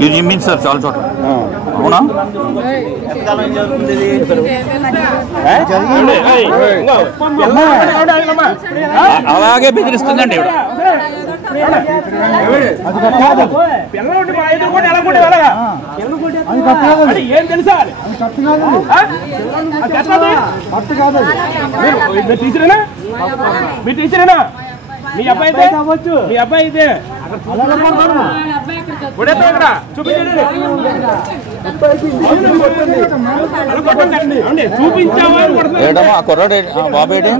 ఇది gymming sir చాలా చోట్ల. అవునా? అలాగే బెదిరిస్తుందండి ఇవిడ. ఏం తెలుసా మీ టీచరేనా? మీ అబ్బాయి అయితే మీ అబ్బాయి అయితే చూపించావా కుర్రాడు బాబు ఏంటి?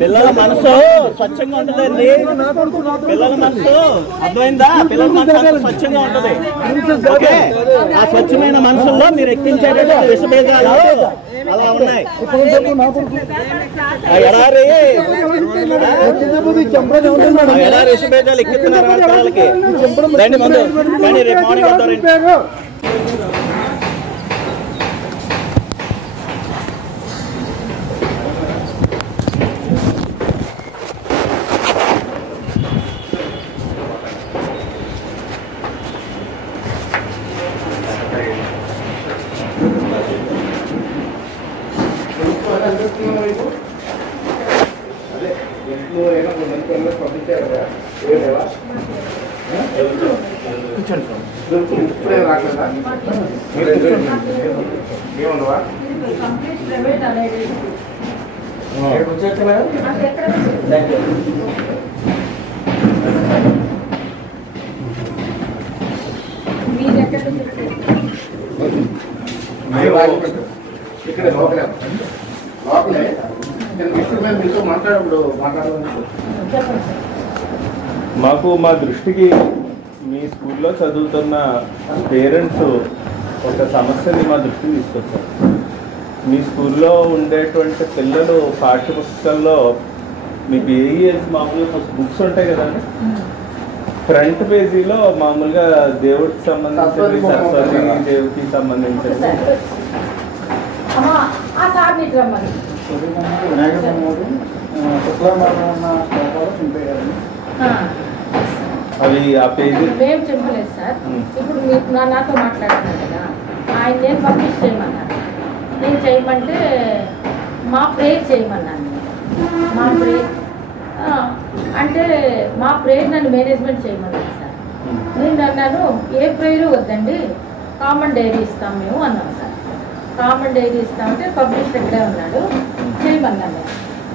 పిల్లల మనసు స్వచ్ఛంగా ఉంటుందండి. పిల్లల మనసు అర్థమైందా? పిల్లల మనసు స్వచ్ఛంగా ఉంటుంది. ఓకే, ఆ స్వచ్ఛమైన మనసుల్లో మీరు ఎక్కించేటట్టు విషభేదాలు అలా ఉన్నాయి. ఎడారి విషభేదాలు ఎక్కిస్తున్నారు పిల్లలకి. రండి ముందు కానీ రేపు మార్నింగ్ వస్తారండి. ఇక్కడ లోకలే మాకు మా దృష్టికి మీ స్కూల్లో చదువుతున్న పేరెంట్స్ ఒక సమస్యని మా దృష్టికి తీసుకొచ్చారు. మీ స్కూల్లో ఉండేటువంటి పిల్లలు పాఠ్య పుస్తకాల్లో మీకు ఏ ఏజ్ మామూలుగా బుక్స్ ఉంటాయి కదండి, ఫ్రంట్ పేజీలో మామూలుగా దేవుడికి సంబంధించి సరస్వతి దేవుడికి సంబంధించి అవి ఆ పేజీ మేము చెప్పలేదు సార్. ఇప్పుడు మీకు నాతో మాట్లాడుతున్నాను కదా, ఆయన నేను పబ్లిష్ చేయమన్నాను. నేను చేయమంటే మా ప్రేయర్ చేయమన్నాను. మా ప్రేయర్ అంటే మా ప్రేయర్ నన్ను మేనేజ్మెంట్ చేయమన్నాను సార్. నేను అన్నాను ఏ ప్రేయరు వద్దండి, కామన్ డైరీ ఇస్తాం మేము అన్నాం సార్. కామన్ డైరీ ఇస్తామంటే పబ్లిష్ ఇక్కడే ఉన్నాడు చేయమన్నాను.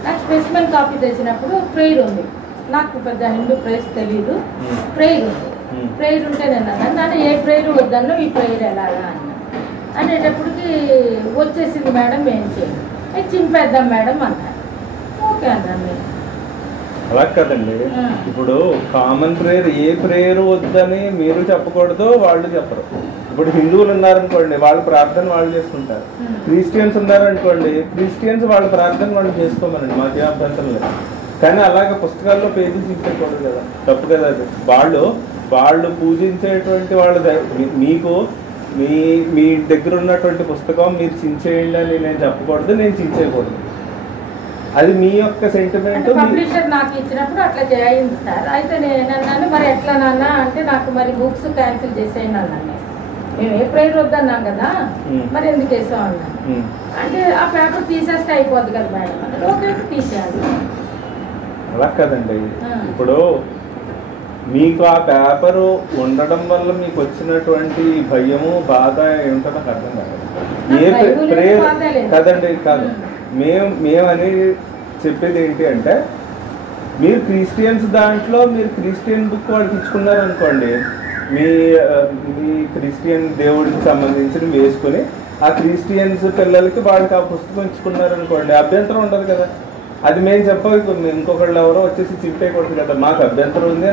నాకు స్పెసిమెన్ కాపీ తెచ్చినప్పుడు ప్రేయర్ ఉంది. నాకు పెద్ద హిందూ ప్రేయర్స్ తెలీదు, ప్రేయర్ ఉంది. ప్రేయర్ ఉంటే నేను అన్నాను నన్ను ఏ ప్రేయర్ వద్దన్నో ఈ ప్రేయర్ ఎలాగా అన్నా. అనేటప్పటికి వచ్చేసింది మేడం ఏం చేయాలి, చింపేద్దాం మేడం అన్నారు. ఓకే అన్నాను నేను. అలా కదండి, ఇప్పుడు కామన్ ప్రేయర్ ఏ ప్రేయర్ వద్దని మీరు చెప్పకూడదు, వాళ్ళు చెప్పరు. ఇప్పుడు హిందువులు ఉన్నారనుకోండి, వాళ్ళ ప్రార్థన వాళ్ళు చేసుకుంటారు. క్రిస్టియన్స్ ఉన్నారనుకోండి, క్రిస్టియన్స్ వాళ్ళ ప్రార్థన వాళ్ళు చేసుకోమనండి, మాకే అభ్యంతరం లేదు. కానీ అలాగే పుస్తకాల్లో పేజీ చింపకూడదు కదా, తప్పు కదా అది. వాళ్ళు పూజించేటువంటి వాళ్ళు మీకు మీ దగ్గర ఉన్నటువంటి పుస్తకం మీరు చించేయండి అని నేను చెప్పకూడదు, నేను చించేయకూడదు. అది మీ యొక్క సెంటిమెంట్. పబ్లిషర్ నాకు ఇచ్చినప్పుడు అట్లా చేయింది సార్. అయితే నేను అన్నాను మరి ఎట్లా నాన్న అంటే నాకు మరి బుక్స్ క్యాన్సిల్ చేసేయండి అన్నాను. మేము ఏ ప్రేయర్ వద్దన్నాం కదా, మరి ఎందుకు వేసాం అన్నాను. అంటే ఆ పేపర్ తీసేస్తే అయిపోద్ది కదా మేడం అంటే ఓకే తీసేయాలి. అలా కదండి, ఇప్పుడు మీకు ఆ పేపరు ఉండడం వల్ల మీకు వచ్చినటువంటి భయము బాధ ఏమిటో నాకు అర్థం కాదు. ఏ ప్రేయర్ కదండి కాదు, మేమని చెప్పేది ఏంటి అంటే మీరు క్రిస్టియన్స్ దాంట్లో మీరు క్రిస్టియన్ బుక్ వాళ్ళకి ఇచ్చుకున్నారు అనుకోండి, మీ క్రిస్టియన్ దేవుడికి సంబంధించి వేసుకొని ఆ క్రిస్టియన్స్ పిల్లలకి వాళ్ళకి ఆ పుస్తకం ఇచ్చుకున్నారు అనుకోండి, అభ్యంతరం ఉండదు కదా. అది మేము చెప్పాలి, ఇంకొకళ్ళు ఎవరో వచ్చేసి చింపేయకూడదు కదా. మాకు అభ్యంతరం ఉంది,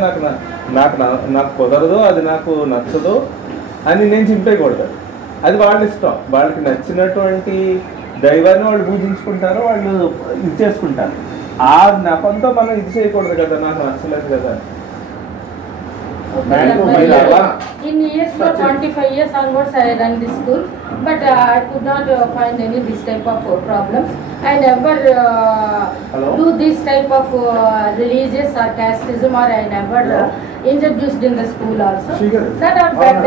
నాకు కుదరదు, అది నాకు నచ్చదు అని నేను చింపేయకూడదు. అది వాళ్ళ ఇష్టం. వాళ్ళకి నచ్చినటువంటి దైవాన్ని వాళ్ళు పూజించుకుంటారు, వాళ్ళు ఇచ్చేసుకుంటారు. ఆ నెపంతో మనం ఇది చేయకూడదు కదా, నాకు నచ్చలేదు కదా. In years for 25 years onwards I run this school, but I could not find any this type of problems. I never do this type of religious or casteism, or I never introduced in the school also. Sir,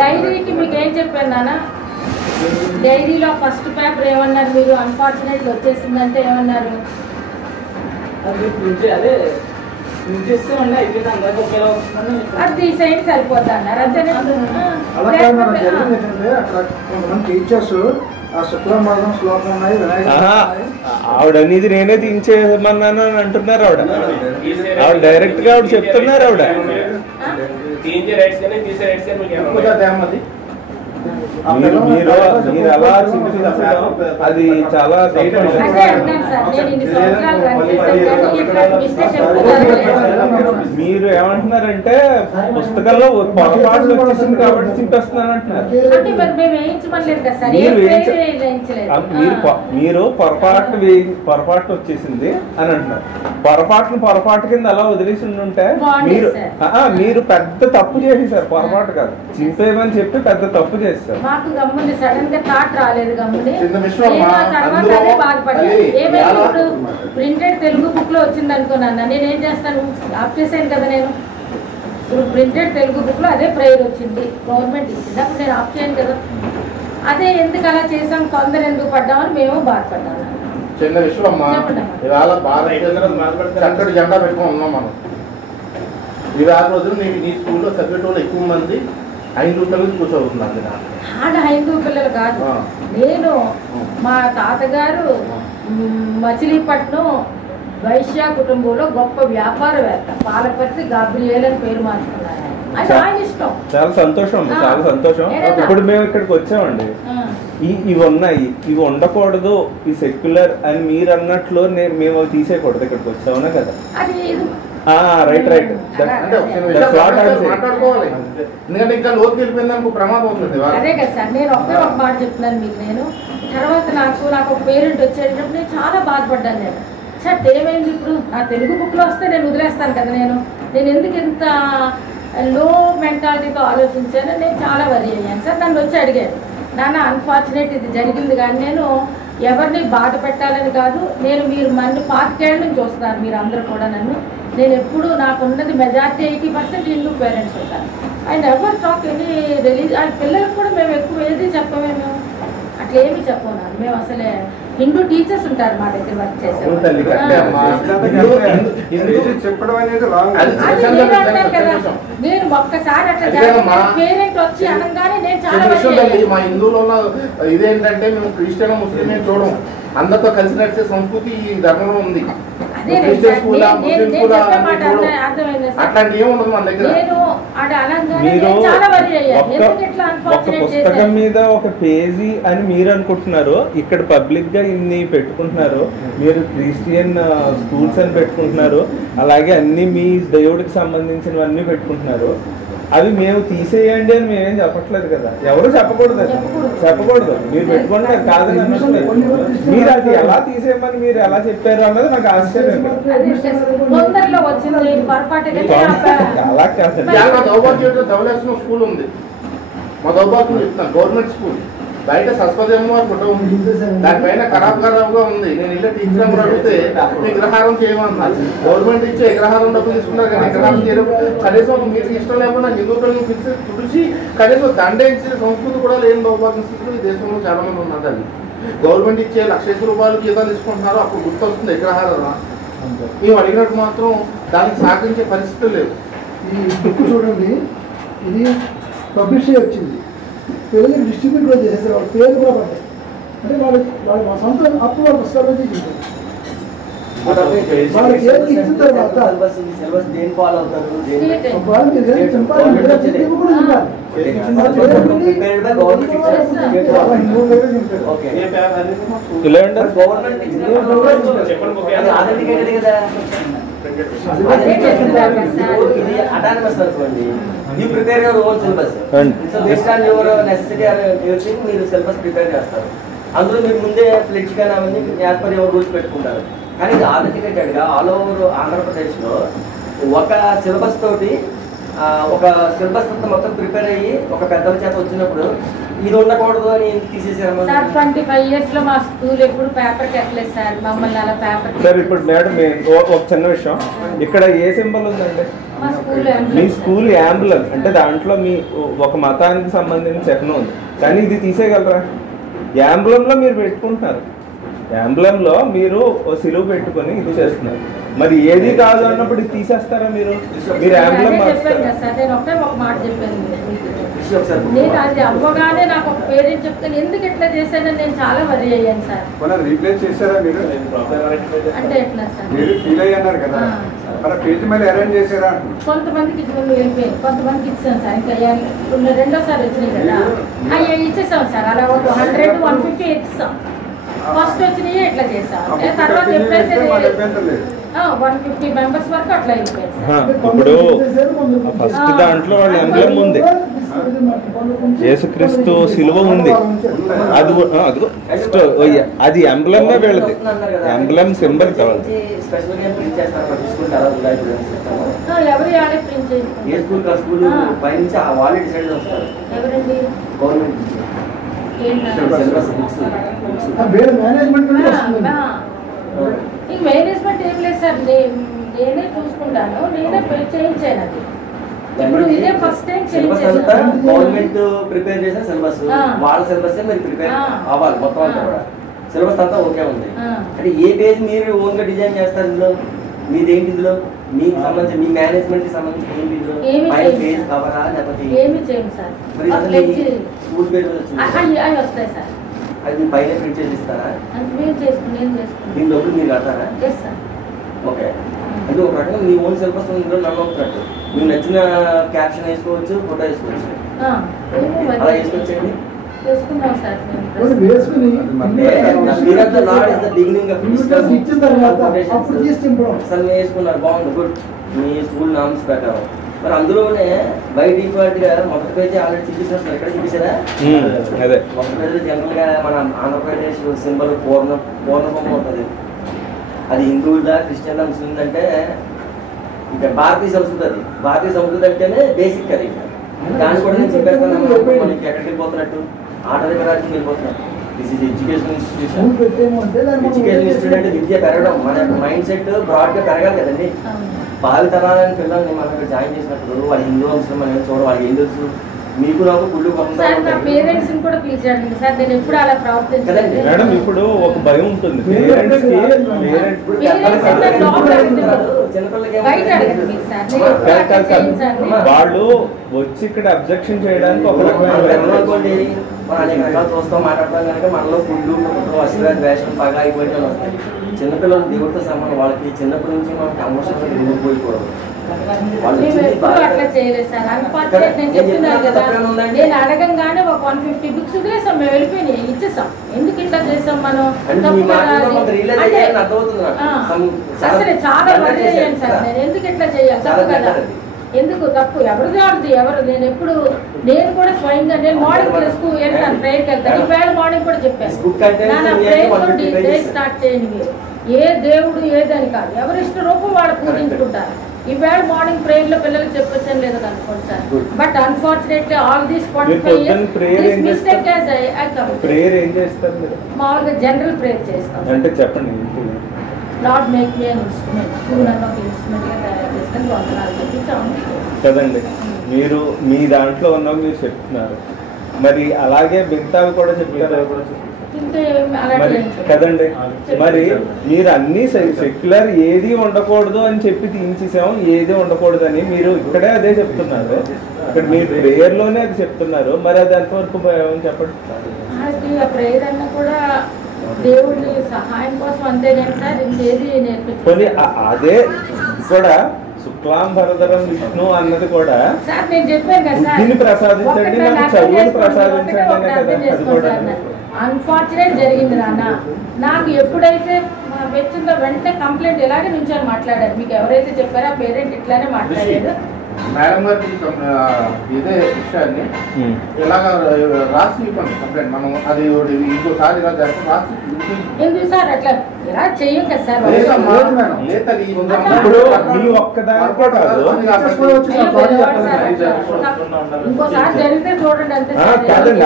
diary ki meeku em chepparu nana, డైరీలో first paper ఏమన్నారు మీరు? Unfortunately వచ్చేసిందంటే ఏమన్నారు? అది తీసేయండి సరిపోతా అన్నారు. అంతేనే. ఆవిడ అనేది నేనే తీయించేమన్నాను అని అంటున్నారు. ఆవిడ డైరెక్ట్ గా ఆవిడ చెప్తున్నారు. ఆవిడ మీరు అలా చింతించడం అది చాలా మీరు ఏమంటున్నారంటే పుస్తకంలో పొరపాట్లు వచ్చేసింది కాబట్టి చింపేస్తున్నాను అంటున్నారు. మీరు పొరపాటు వచ్చేసింది అని అంటున్నారు. పొరపాటు కింద అలా వదిలేసి ఉంటే మీరు పెద్ద తప్పు చేసేసారు. పొరపాటు కాదు, చింపేయమని చెప్పి పెద్ద తప్పు చేశారు. మాకు గమ్ముని సడన్ గా థాట్ రాలేదు. గమ్ముని తర్వాత అదే బాధపడ్డాను. ఏమైనా ఇప్పుడు ప్రింటెడ్ తెలుగు బుక్ లో వచ్చింది అనుకున్నాను. నేనేం చేస్తాను, ఆఫ్ చేశాను కదా. నేను ఇప్పుడు ప్రింటెడ్ తెలుగు బుక్ లో అదే ప్రేయర్ వచ్చింది, గవర్నమెంట్ ఇచ్చింది. అప్పుడు నేను ఆఫ్ చేయను కదా. అదే ఎందుకు అలా చేసాం, తొందర ఎందుకు పడ్డామని మేము బాధపడ్డాము. చిన్న విషయం అమ్మా, ఇవాళ చక్కటి జెండా పెట్టుకుని ఉన్నాం మనం. ఇవాళ రోజులు నీ స్కూల్లో సబ్జెక్ట్ వాళ్ళు ఎక్కువ మంది హైందూ పిల్లలు కూర్చోవుతున్నారు. ఆడ హైందూ పిల్లలు కాదు. నేను మా తాతగారు మచిలీపట్నం వైశ్య కుటుంబంలో గొప్ప వ్యాపారవేత్త, పాలపర్తి గాబ్రియల్ అని పేరు మార్చుకున్నారు. అది ఆయన ఇష్టం. చాలా సంతోషం, చాలా సంతోషం. ఇప్పుడు మేము ఇక్కడికి వచ్చామండి. ఇవి ఉన్నాయి, ఇవి ఉండకూడదు, ఈ సెక్యులర్ అని మీరు అన్నట్లు మేము అవి తీసేయకూడదు. ఇక్కడికి వచ్చామన్నా కదా. రైట్ రైట్ మాట్లాడుకోవాలి. ఎందుకంటే ఇంకా లోతు వెళ్ళిపోయింది ప్రమాదం అవుతుంది. అదే కదా సార్, నేను ఒకే ఒక మాట చెప్తున్నాను మీకు. నేను తర్వాత నాకు ఒక పేరెంట్ వచ్చేటప్పుడు నేను చాలా బాధపడ్డాను. నేను సార్ ఏమైంది ఇప్పుడు నా తెలుగు బుక్లో వస్తే నేను వదిలేస్తాను కదా. నేను ఎందుకు ఇంత లో మెంటాలిటీతో ఆలోచించాను, నేను చాలా వరి అయ్యాను సార్. నన్ను వచ్చి అడిగాను, నాన్న అన్ఫార్చునేట్ ఇది జరిగింది, కానీ నేను ఎవరిని బాధ పెట్టాలని కాదు. మీరు మన 5 ఏళ్ళ నుంచి వస్తున్నారు మీరు అందరూ కూడా నన్ను. నేను ఎప్పుడు నాకు ఉన్నది మెజార్టీ 80% హిందూ పేరెంట్స్ ఉంటారు. And ever talk any religion. ఆ పిల్లలకు కూడా మేము ఎక్కువ ఏది చెప్పమే, మేము అట్లా ఏమి చెప్పను. మేము అసలే హిందూ టీచర్స్ ఉంటారు మా దగ్గర వర్క్ చేసే. నేను ఒక్కసారి అట్లా పేరెంట్ వచ్చి అనగానే నేను చాలా మా హిందువులో ఇదేంటంటే మేము క్రిస్టియన్ ముస్లిం చూడం, అందరితో కలిసి నడిచే సంస్కృతి ఈ ధర్మంలో ఉంది. అట్లాంటి ఏముండదు మన దగ్గర. మీరు ఒక పుస్తకం మీద ఒక పేజీ అని మీరు అనుకుంటున్నారు, ఇక్కడ పబ్లిక్ గా ఇన్ని పెట్టుకుంటున్నారు. మీరు క్రిస్టియన్ స్కూల్స్ అని పెట్టుకుంటున్నారు, అలాగే అన్ని మీ దేవుడికి సంబంధించినవన్నీ పెట్టుకుంటున్నారు. అవి మేము తీసేయండి అని మేమేం చెప్పట్లేదు కదా. ఎవరు చెప్పకూడదు, మీరు పెట్టుకుంటారు కాదని అన్నట్లేదు. మీరు అది ఎలా తీసేయమని మీరు ఎలా చెప్పారు అన్నది నాకు ఆశ్చర్యం. అలా కాదు. స్కూల్ ఉంది మా దౌబాకు చెప్తాను, గవర్నమెంట్ స్కూల్. బయట సరస్వతమ్మ ఫోటో ఉంది, దానిపైన ఖరాబ్గా ఉంది. నేను ఇల్లు టీచర్ నెంబర్ అడిగితే విగ్రహారం చేయమన్నారు. గవర్నమెంట్ ఇచ్చే విగ్రహారం డబ్బులు తీసుకున్నారు కానీ విగ్రహారం చేయడం. కనీసం మీకు ఇష్టం లేకుండా హిందూ పిల్లలు పిలిచి తుడిచి కనీసం దండించిన సంస్కృతి కూడా లేని దౌర్భాగ్య స్థితిలో ఈ దేశంలో చాలా మంది ఉన్నారు. అది గవర్నమెంట్ ఇచ్చే ₹1,00,000 జీతాలు తీసుకుంటున్నారు, అప్పుడు గుర్తొస్తుంది విగ్రహారం. మేము అడిగినట్టు మాత్రం దానికి సహకరించే పరిస్థితులు లేవు. ఈ బుక్ చూడండి, ఇది పబ్లిష్ వచ్చింది, పిల్లలకి డిస్ట్రిబ్యూట్ కూడా చేసేసారు. వాళ్ళ పేరు కూడా పడ్డాయి. అంటే వాళ్ళు మా సొంత అప్పుడు వాళ్ళు పుస్తకాలు చేసింటారు. వాళ్ళకి ఏది ఇచ్చిన తర్వాత అటానమస్ అనుకోండి, you prepare your own syllabus. So based on your necessity or everything మీరు సిలబస్ ప్రిపేర్ చేస్తారు. అందులో మీరు ముందే ఫ్లెడ్జ్ కానీ అవన్నీ యాజ్ పర్ యువర్ రూల్స్ పెట్టుకుంటారు. కానీ ఇది ఆథెంటికేటెడ్గా ఆల్ ఓవర్ ఆంధ్రప్రదేశ్లో ఒక సిలబస్ తోటి ఒక సిలబస్ మొత్తం ప్రిపేర్ అయ్యి ఒక పెద్దల చేత వచ్చినప్పుడు ఇది ఉండకూడదు అని తీసేసారు సార్ 25 years లో మా స్కూల్ ఎప్పుడు పేపర్ కట్టలేదు సార్, మమ్మల్ని అలా పేపర్ సార్ ఇప్పుడు మేడం ఒక చిన్న విషయం, ఇక్కడ ఏ సింబల్ ఉందండి? మా స్కూల్ మీ స్కూల్ యాంబులెన్స్ అంటే దాంట్లో మీ ఒక మతానికి సంబంధించిన చిహ్నం ఉంది, కానీ ఇది తీసేయగలరా? యాంబులంలో మీరు పెట్టుకుంటున్నారు, యాంబులంలో మీరు సిలువ పెట్టుకొని ఇది చేస్తున్నారు, మరి ఏది కాదు అన్నప్పుడు ఇది తీసేస్తారా? మీరు యాంబులం చెప్పాను కదా సార్, నేను ఒకటే ఒక మాట చెప్పాను, నేను అది అవ్వగానే నాకు ఒక పేరెంట్ చెప్తాను ఎందుకు ఎట్లా చేశానని నేను చాలా వరి అయ్యాను సార్. రీప్లేస్ చేశారా మీరు? అంటే ఎట్లా సార్ మీరు ఫీల్ అయ్యారు కదా, మన పేజ్ మళ్ళీ అరేంజ్ చేశారా? కొంతమందికి ముందు వెళ్ళిపోయింది, కొంతమందికి ఇచ్చాను సార్, ఇంకా రెండోసారి వచ్చినాయి కదా అవి ఇచ్చేసాం సార్, అలా 100, 150 ఇచ్చాం. ఫస్ట్ వచ్చినాయి ఎట్లా చేసాం, తర్వాత ఎప్పుడైతే 150 members వరకు అట్లా అయిపోయింది సార్. ఇప్పుడు ఫస్ట్ దాంట్లో వాళ్ళ ఎంబ్లం ఉంది, యేసుక్రీస్తు సిలువ ఉంది, అది అది ఎంబ్లమే వీళ్ళది, ఎంబ్లం సింబల్ కావాలి. ఎవరు ఆడే ప్రింట్ మేనేజ్మెంట్ ఏం లేదు సార్, నేనే చూసుకుంటాను, నేనే చేయించాను. అది ఇప్పుడు ఇదే ఫస్ట్ టైం గవర్నమెంట్ ప్రిపేర్ చేసిన సిలబస్, వాళ్ళ సిలబస్ మీరు ప్రిపేర్ అవ్వాలి మొత్తం అంతా కూడా. సిలబస్ అంతా ఓకే ఉంది, అంటే ఏ పేజ్ మీరు ఓన్ గా డిజైన్ చేస్తారు? ఇందులో మీదేంటి? ఇందులో మీకు సంబంధించి మీ మేనేజ్మెంట్ కి సంబంధించి ఏంటి? ఇందులో పేజ్ కవరా లేకపోతే ఏమి చేయండి సార్, స్కూల్ పేజ్ అవి వస్తాయి సార్, అది పైన ప్రింట్ చేసి ఇస్తారా? నేను చేసుకున్నాను, దీని లోపల మీరు కడతారా? ఓకే, అంటే ఒక రకంగా మీ ఓన్ సిలబస్ ఇందులో నమ్మవుతున్నట్టు మీకు నచ్చిన క్యాప్షన్ వేసుకోవచ్చు, ఫోటో వేసుకోవచ్చు, అలా వేసుకోవచ్చండి. చేసుకున్నాం సార్. వేసుకున్నారు, బాగుంది, గుడ్. మీ స్కూల్ నామ్స్ ప్రకారం మరి అందులోనే బై డిఫాల్ట్ గా మొదటి పేజీ ఆల్రెడీ చూపిస్తున్నారు, ఎక్కడ చూపించారా? మొదటి పేజీ జనరల్ గా మన ఆంధ్రప్రదేశ్ సింబల్ పూర్ణబొమ్మ ఉంటుంది. అది హిందువుదా, క్రిస్టియన్, ముస్లిం అంటే ఇంకా భారతీయ సంస్కృతి, అది భారతీయ సంస్కృతి అంటేనే బేసిక్. అది దాన్ని కూడా నేను చెప్పేస్తాను, మనకి ఎక్కడికి వెళ్ళిపోతున్నట్టు ఆట దగ్గర వెళ్ళిపోతున్నట్టు. This is education institution. Education institute అంటే విద్య పెరగడం, మన యొక్క మైండ్ సెట్ బ్రాడ్ గా పెరగాలి కదండి. భావితరాలని పిల్లల్ని మనం ఇక్కడ జాయిన్ చేసినప్పుడు వాళ్ళు హిందూ అంశం మనం చూడ, వాళ్ళకి ఏం తెలుసు? మీకు నాకు గుళ్ళు పేరెంట్స్ కూడా పిలిచాడు సార్, నేను ఎప్పుడు అలా ప్రవర్తించలేదు మేడం. ఇప్పుడు ఒక భయం ఉంటుంది వాళ్ళు వచ్చి ఇక్కడ అబ్జెక్షన్ చేయడానికి ఒక అనుకోండి. మనం అనేక రకాలు చూస్తాం, మాట్లాడతాం కనుక మనలో గుళ్ళు అసలు ద్వేషం పగ అయిపోయిన వస్తాయి. చిన్నపిల్లలు దేవుడితో సమానం, వాళ్ళకి చిన్నప్పటి నుంచి మనకి అమోషనల్ దిగిపోయిపోవడం. అట్లా చేయలేదు సార్, అన్ఫార్చునేట్ నేను చెప్తున్నాను కదా, నేను అడగంగానే ఒక 150 books వేసాం, మేము వెళ్ళిపోయినాయి ఇచ్చేసాం. ఎందుకు ఇట్లా చేసాం మనం? అసలు చాలా వరి అయ్యాను సార్ నేను, ఎందుకు ఇట్లా చేయాలి? తప్పు కదా, ఎందుకు తప్పు? ఎవరిది వాళ్ళది ఎవరు? నేను కూడా స్వయంగా నేను మార్నింగ్ స్కూల్ వెళ్తాను, ప్రేయర్కి వెళ్తాను. ఈవేళ మార్నింగ్ కూడా చెప్పాను, నా ప్రేయర్ డే స్టార్ట్ చేయండి మీరు. ఏ దేవుడు ఏదని కాదు, ఎవరి ఇష్ట రూపం వాళ్ళు పూజించుకుంటారు. ఈవేళ మార్నింగ్ ప్రేయర్ లో పిల్లలకు చెప్పొచ్చని లేదు అనుకోండి sir. But unfortunately all these 45 years mistake prayer ఏం చేస్తారు మీరు? మామూలుగా జనరల్ ప్రేయర్ చేస్తాం. అంటే చెప్పండి. Lord make me an instrument, నన్ను ఒక ఇన్స్ట్రుమెంట్ గా తయారు చేసుకొని వందనాలు చెప్పి కదండి. మీరు మీ దాంట్లో ఉన్నవి మీరు చెప్తున్నారు, మరి అలాగే మిగతావి కూడా చెప్తారు మరి కదండి. మరి మీరు అన్ని సెక్యులర్ ఏది ఉండకూడదు అని చెప్పి తీయించేసాం, ఏది ఉండకూడదు అని మీరు ఇక్కడే అదే చెప్తున్నారు, ఇక్కడ మీరు ప్రేయర్ లోనే అది చెప్తున్నారు. మరి అది ఎంతవరకు చెప్పండి. ప్రేయర్ అన్న కూడా దేవుడి సహాయం కోసం అంతేనే సార్, ఇంకేది కొన్ని అదే కూడా శుక్లాంబరధరం విష్ణు అన్నది కూడా బుద్ధిని ప్రసాదించండి, నాకు చదువుని ప్రసాదించండి అనే కదా. అది కూడా అన్ఫార్చునేట్ జరిగింది నాన్న. నాకు ఎప్పుడైతే వచ్చిందో వెంటనే కంప్లైంట్ ఇలాగే నుంచి మాట్లాడారు. మీకు ఎవరైతే చెప్పారో ఆ పేరెంట్ ఇట్లానే మాట్లాడారు. మేడం గారికి ఇదే విషయాన్ని ఇలాగ రాసి ఇవ్వండి కంప్లైంట్. మనం అది ఇంకోసారి ఇలా చేస్తాం రాసి ఎందుకు సార్ అట్లా ఇలా చెయ్యం కదా సార్ ఇప్పుడు మీ ఒక్కదానికే కాదు, ఇంకోసారి జరిగితే చూడండి అంతే కాదండి,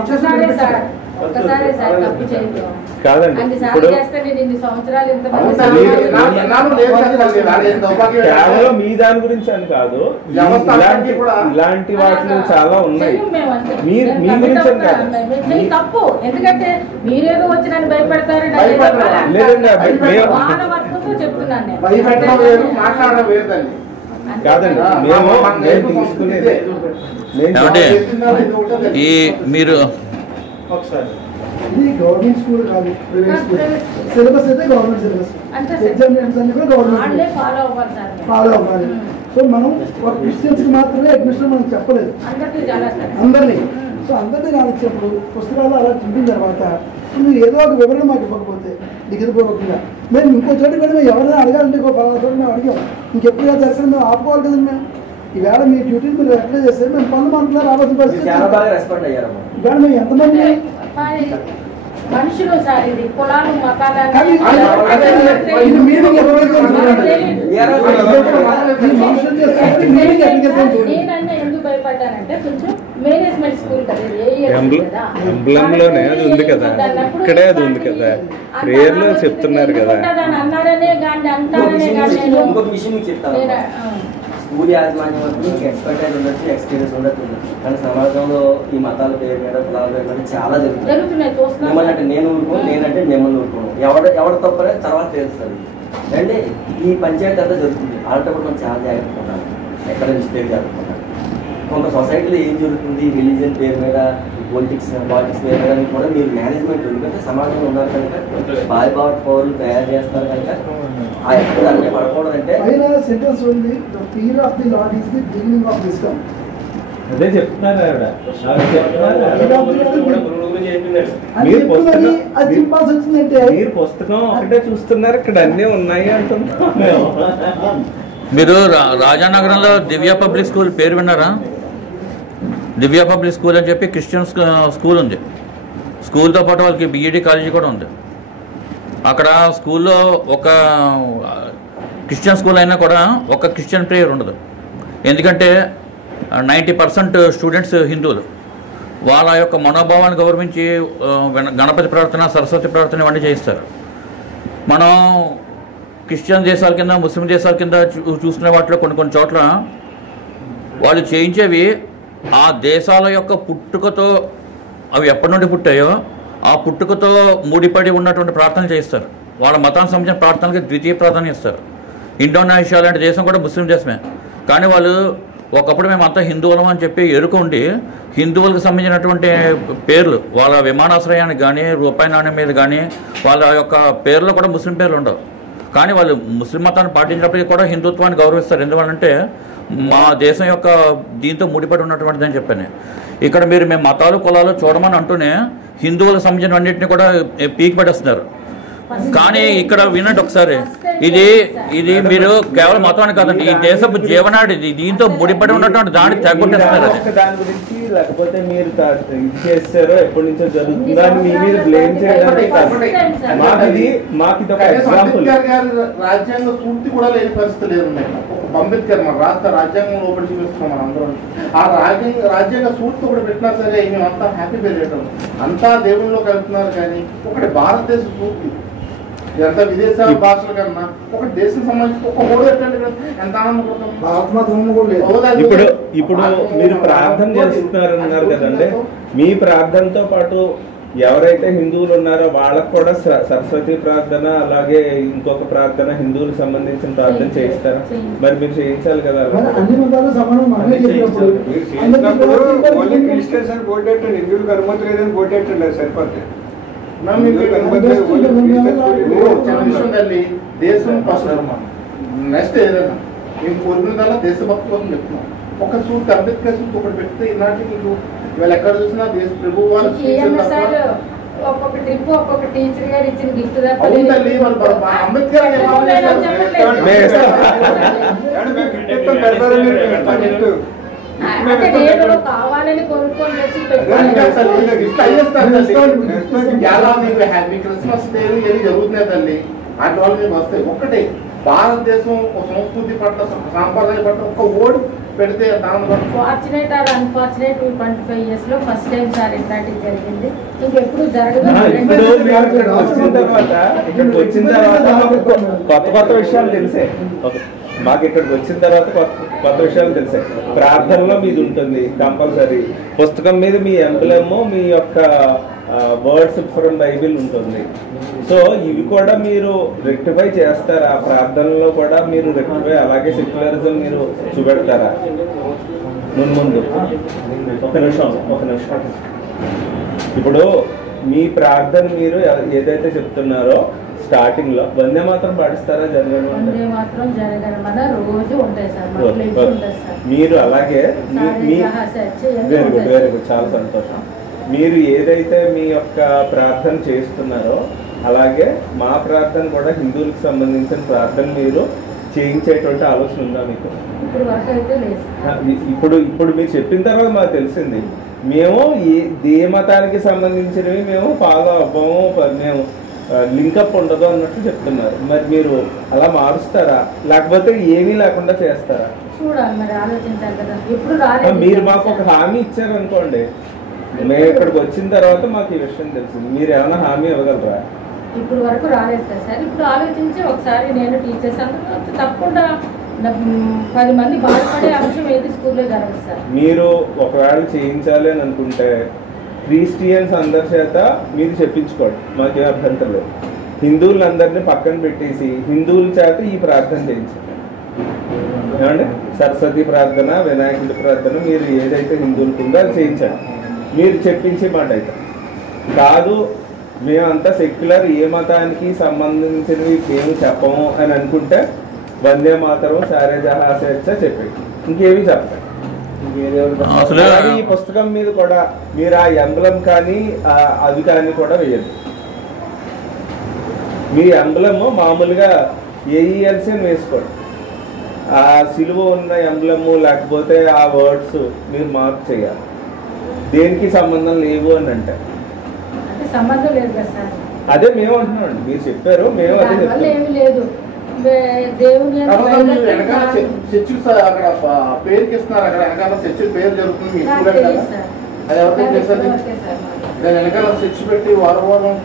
ఒకసారే సార్ ఒక్కసారే సార్ తప్పు చేయదు కాదండి. అన్నిసార్లు ఇప్పుడు చేస్తే నేను ఇన్ని సంవత్సరాలు కేవలం మీ దాని గురించి అని కాదు, ఇలాంటి వాటిలో చాలా ఉన్నాయి. మీ గురించి అని కాదు, తప్పు. ఎందుకంటే మీరేదో వచ్చి నన్ను భయపెడతారు లేదండి, చెప్తున్నాను నేను మాట్లాడడం వేదండి. కాదండి, మేము తీసుకునేది ఈ మీరు ఒకసారి ఇది గవర్నమెంట్ స్కూల్ కాదు, ప్రైవేట్ స్కూల్. సిలబస్ అయితే గవర్నమెంట్ సిలబస్, ఎగ్జామినేషన్స్ అన్ని కూడా గవర్నమెంట్ ఫాలో అవ్వాలి. సో మనం క్రిస్టియన్స్కి మాత్రమే అడ్మిషన్ మనం చెప్పలేదు అందరినీ. సో అందరినీ రానిచ్చినప్పుడు పుస్తకాలు అలా చూపిన తర్వాత మీరు ఏదో ఒక వివరణ మాకు ఇవ్వకపోతే డిగ్రీ పూర్వకంగా మేము ఇంకో చోటు కూడా మేము ఎవరైనా అడగాలంటే ఇంకో పలానా చోటు మేము అడిగాం, ఇంకెప్పుడు ఇలా దర్శనం మేము ఆపుకోవాలి కదండి. మేము ఈవేళ మీ డ్యూటీని మీరు అప్లై చేస్తే మేము 10 మందిలో రావాల్సిన పరిస్థితి. ఇవాళ మేము ఎంతమంది మనుషులు సార్, ఇది కులాలు మతాలు నేనన్నా ఎందుకు భయపడ్డానంటే కొంచెం మేనేజ్మెంట్ స్కూల్ కదా, ఎంబ్లంలోనే అది ఉంది కదా, ఇక్కడే అది ఉంది కదా, ప్రేయర్లో చెప్తున్నారు కదా. అన్నారనే కానీ అంటారనే కానీ ఇంకొక విషయం మీకు చెప్తాను. స్కూల్ యాజమాన్యం వరకు మీకు ఎక్స్పర్టైజ్ ఉండొచ్చు, ఎక్స్పీరియన్స్ ఉండొచ్చు, కానీ సమాజంలో ఈ మతాల పేరు మీద కులాల పేరు మీద చాలా జరుగుతుంది. మిమ్మల్ని అంటే నేను ఊరుకోను, నేనంటే మిమ్మల్ని ఊరుకోను. ఎవడ తప్పనే తర్వాత తెలుస్తుంది. అంటే ఈ పంచాయతీ అంతా జరుగుతుంది, అలాంటప్పుడు మనం చాలా జాగ్రత్తగా ఉండాలి. ఎక్కడ మిస్టేక్ జరుగుతున్నాం. కొంత సొసైటీలో ఏం జరుగుతుంది, రిలీజియన్ పేరు మీద, పాలిటిక్స్ పేరు మీద కూడా మీరు మేనేజ్మెంట్, ఎందుకంటే సమాజంలో ఉన్నారు కనుక భారీ పౌరులు తయారు చేస్తారు కనుక ఆ ఎక్కడ అన్నీ పడకూడదంటే సెంటెన్స్ ఉంది, the fear of the lord is the beginning of wisdom. అదే చెప్తున్నారు ఆవిడ. మీరు పుస్తకం ఒకటే చూస్తున్నారు, ఇక్కడ అన్నీ ఉన్నాయి అంటున్నాం. మీరు రాజానగరంలో దివ్య పబ్లిక్ స్కూల్ పేరు విన్నారా? దివ్య పబ్లిక్ స్కూల్ అని చెప్పి క్రిస్టియన్ స్కూల్ ఉంది. స్కూల్తో పాటు వాళ్ళకి బీఈడి కాలేజీ కూడా ఉంది. అక్కడ స్కూల్లో ఒక క్రిస్టియన్ స్కూల్ అయినా కూడా ఒక క్రిస్టియన్ ప్రేయర్ ఉండదు. ఎందుకంటే 90% స్టూడెంట్స్ హిందువులు. వాళ్ళ యొక్క మనోభావాన్ని గౌరవించి గణపతి ప్రార్థన, సరస్వతి ప్రార్థన ఇవన్నీ చేయిస్తారు. మనం క్రిస్టియన్ దేశాల కింద, ముస్లిం దేశాల కింద చూసుకునే వాటిలో కొన్ని చోట్ల వాళ్ళు చేయించేవి ఆ దేశాల యొక్క పుట్టుకతో, అవి ఎప్పటి నుండి పుట్టాయో ఆ పుట్టుకతో ముడిపడి ఉన్నటువంటి ప్రార్థనలు చేయిస్తారు. వాళ్ళ మతానికి సంబంధించిన ప్రార్థనలకి ద్వితీయ ప్రాధాన్యం ఇస్తారు. ఇండోనేషియా లాంటి దేశం కూడా ముస్లిం దేశమే, కానీ వాళ్ళు ఒకప్పుడు మేము అంతా హిందువులం అని చెప్పి ఎరుకుండి హిందువులకు సంబంధించినటువంటి పేర్లు, వాళ్ళ విమానాశ్రయానికి కానీ, రూపాయి నాణ్యం మీద కానీ, వాళ్ళ యొక్క పేర్లు కూడా ముస్లిం పేర్లు ఉండవు. కానీ వాళ్ళు ముస్లిం మతాన్ని పాటించినప్పటికీ కూడా హిందుత్వాన్ని గౌరవిస్తారు. ఎందువల్లంటే మా దేశం యొక్క దీంతో ముడిపడి ఉన్నటువంటిది అని చెప్పాను. ఇక్కడ మీరు మేము మతాలు కులాలు చూడమని అంటూనే హిందువులకు సంబంధించిన అన్నింటినీ కూడా పీకి పడేస్తున్నారు. కానీ ఇక్కడ వినండి ఒకసారి, ఇది మీరు కేవలం మతాన్ని కాదండి, ఈ దేశపు జీవనాడి దీంతో ముడిపడి ఉన్నటువంటి దాన్ని తెగొట్టేస్తున్నారు. దాని గురించి లేకపోతే మీరు ఇది చేస్తారో ఎప్పటి నుంచో జరుగుతుందా అని మీ మీద బ్లేమ్ చేయడానికి మాకు ఇది ఒక ఎగ్జాంపుల్. రాజ్యాంగ స్ఫూర్తి కూడా లేని పరిస్థితి లేదు. అంబేద్కర్ మన రాష్ట్ర రాజ్యాంగం లోపలి చూపిస్తున్నాం మనం అందరం. ఆ రాజ్యాంగ స్ఫూర్తి కూడా పెట్టినా సరే మేమంతా హ్యాపీ పెరిగేటం, అంతా దేవుళ్ళలో కలుపుతున్నారు. కానీ ఒకటి భారతదేశ స్ఫూర్తి ఎంత విదేశ భాషల కన్నా ఒక దేశం సంబంధించి ఒక హోదా ఎంత ఆనందపడుతుంది. ఇప్పుడు మీరు ప్రార్థన చేస్తున్నారన్నారు కదండి, మీ ప్రార్థనతో పాటు ఎవరైతే హిందువులు ఉన్నారో వాళ్ళకు కూడా సరస్వతి ప్రార్థన, అలాగే ఇంకొక ప్రార్థన హిందువులకు సంబంధించిన ప్రార్థన చేయిస్తారా? మరి మీరు చేయించాలి కదా. క్రిస్టియన్స్ అని పోటెట్టండి, హిందువులకు అనుమతి లేదని పోటెట్టండి, అది సరిపోతుంది. దేశం ఫస్ట్ నెక్స్ట్ ఏదైనా మేము కోరినదల్లా దేశభక్తి కోసం చెప్తున్నాం. ఒక సూట్ అంబేద్కర్ సూట్ ఒకటి పెడితే ఇలాంటి మీకు ఇవాళ ఎక్కడ చూసినా దేశ ప్రభు వాళ్ళు ఒక్కొక్క ట్రిప్ ఒక్కొక్క టీచర్ గారు ఇచ్చిన గిఫ్ట్ అవును తల్లి, మరి అంబేద్కర్ గారు ఏమో అంటే నేను కావాలని కొనుక్కొని వచ్చి హ్యాపీ క్రిస్మస్ డే ఇవన్నీ జరుగుతున్నాయి తల్లి. అటు వాళ్ళు మీకు వస్తాయి. ఒక్కటే భారతదేశం ఒక సంస్కృతి పట్ల సాంప్రదాయ పట్ల ఒక ఓడి పెడితే ఫార్చునేట్ ఆర్ అన్ఫార్చునేట్ 25 years లో ఫస్ట్ టైం సార్ ఇట్లాంటివి జరిగింది. ఇంకెప్పుడు జరగదు. వచ్చిన తర్వాత కొత్త విషయాలు తెలిసే. మాకు ఇక్కడికి వచ్చిన తర్వాత కొత్త విషయాలు తెలిసాయి. ప్రార్థనలో మీది ఉంటుంది కంపల్సరీ. పుస్తకం మీద మీ ఎంబ్లెమ్, మీ యొక్క వర్డ్స్ ఫ్రమ్ బైబిల్ ఉంటుంది. సో ఇవి కూడా మీరు రెక్టిఫై చేస్తారా? ప్రార్థనలో కూడా మీరు రెక్టిఫై, అలాగే సెక్యులరిజం మీరు చూపెడతారా? ముందు ఒక నిమిషం. ఇప్పుడు మీ ప్రార్థన మీరు ఏదైతే చెప్తున్నారో స్టార్టింగ్ లో వందే మాత్రం పాటిస్తారా? మీరు అలాగే వెరీ గుడ్, చాలా సంతోషం. మీరు ఏదైతే మీ యొక్క ప్రార్థన చేస్తున్నారో అలాగే మా ప్రార్థన కూడా హిందువులకు సంబంధించిన ప్రార్థన మీరు చేయించేటువంటి ఆలోచన ఉందా మీకు? ఇప్పుడు మీరు చెప్పిన తర్వాత మాకు తెలిసింది. మేము ఏ మతానికి సంబంధించినవి మేము ఫాలో అవ్వము, మేము లింకప్ ఉండదు అన్నట్టు చెప్తున్నారు. మరి మీరు అలా మారుస్తారా, లేకపోతే ఏమీ లేకుండా చేస్తారా? మీరు మాకు ఒక హామీ ఇచ్చారనుకోండి, మేము ఇక్కడికి వచ్చిన తర్వాత మాకు ఈ విషయం తెలిసింది. మీరు ఏమైనా హామీ ఇవ్వగలరా? ఇప్పుడు వరకు రాలేదు కదా సార్. ఇప్పుడు ఆలోచించి ఒకసారి నేను టీచర్స్ అందరూ తప్పకుండా 10 మంది బాధపడే అంశం ఏది స్కూల్లో జరగదు సార్. మీరు ఒకవేళ చేయించాలి అని అనుకుంటే క్రిస్టియన్స్ అందరి చేత మీరు చెప్పించుకోండి, మాకేం అభ్యంతరం లేదు. హిందువులందరినీ పక్కన పెట్టేసి హిందువుల చేత ఈ ప్రార్థన చేయించండి. ఏమండి, సరస్వతి ప్రార్థన, వినాయకుడి ప్రార్థన మీరు ఏదైతే హిందువులకు ఉందో అది చేయించండి. మీరు చెప్పించే మాట అయితే కాదు, మేమంతా సెక్యులర్, ఏ మతానికి సంబంధించినవి ఏమి చెప్పము అని అనుకుంటే వందే మాతరం, సారే జహాసేచ్చ చెప్పండి, ఇంకేమి చెప్పండి. ఈ పుస్తకం మీద కూడా మీరు ఆ ఎంబ్లం కానీ అవి కానీ కూడా వేయండి. మీ ఎంబ్లమ్ మామూలుగా ఏఈఎల్సీ అని వేసుకోండి. ఆ సిలువ ఉన్న ఎంబ్లమ్ లేకపోతే ఆ వర్డ్స్ మీరు మార్క్ చేయాలి. దేనికి సంబంధం లేవు అని అంటే సంబంధం లేదు కదా సార్. అదే మేము అంటున్నాం. మీరు చెప్పారు, మేము అదే చెప్తాం. అక్కడ పేరుకి ఇస్తున్నారు, అక్కడ వెనకాల చర్చి పేరు జరుగుతుంది. అది ఎవరికైనా చేస్తుంది. దాని వెనకాల చర్చి పెట్టి వారం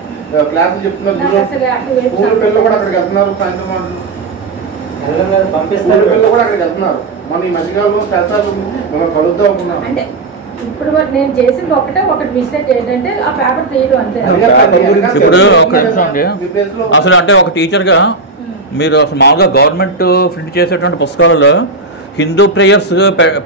క్లాసులు చెప్తున్నారు. స్కూల్ పిల్లలు కూడా అక్కడికి వెళ్తున్నారు. సాయంత్రం స్కూల్ పిల్లలు కూడా అక్కడికి వెళ్తున్నారు. మన ఈ మధ్యకాలంలో శాస్త్రాలు మనం కలుద్దాం అనుకున్నాం. ఇప్పుడు నేను చేసింది ఒకటి మిస్టేక్ ఏంటంటే ఆ పేపర్ తీయడం అంతే. ఇప్పుడు ఒక నిమిషం అండి, అసలు అంటే ఒక టీచర్గా మీరు అసలు మామూలుగా గవర్నమెంట్ ప్రింట్ చేసేటువంటి పుస్తకాలలో హిందూ ప్రేయర్స్